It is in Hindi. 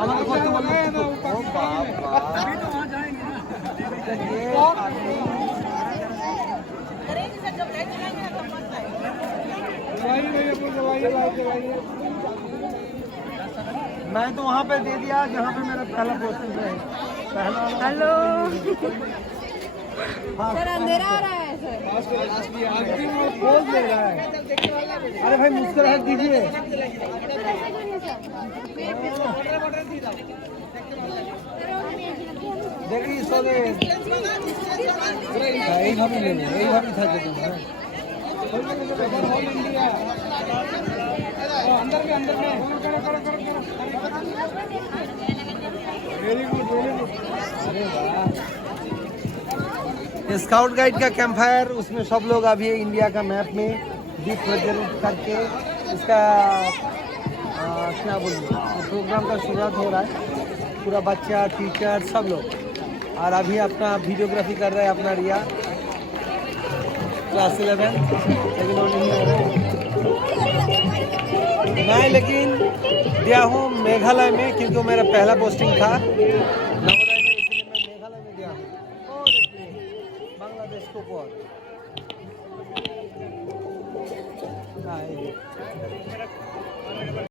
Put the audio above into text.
আমাকে করতে বললে मैं तो वहाँ पे दे दिया जहाँ पे मेरा पहला पोस्टिंग है। हेलो सर, अंधेरा आ रहा है सर। बोल दे रहा है। अरे भाई मुस्कुराहट दीजिए। देखिए सब यही भाभी ले लो, यही भाभी था जो अंदर में वेरी गुड वेरी गुड। अरे वाह, स्काउट गाइड का कैंप फायर, उसमें सब लोग अभी इंडिया का मैप में दीप प्रज्वलित करके इसका क्या बोलूँ प्रोग्राम का शुरुआत हो रहा है। पूरा बच्चा टीचर सब लोग, और अभी अपना वीडियोग्राफी कर रहा है अपना रिया क्लास 11, लेकिन वो नहीं आ रहा है। मैं लेकिन गया हूँ मेघालय में, क्योंकि वो मेरा पहला पोस्टिंग था नवोदय में, इसलिए मैं मेघालय में गया हूँ। और देखिए बांग्लादेश को बहुत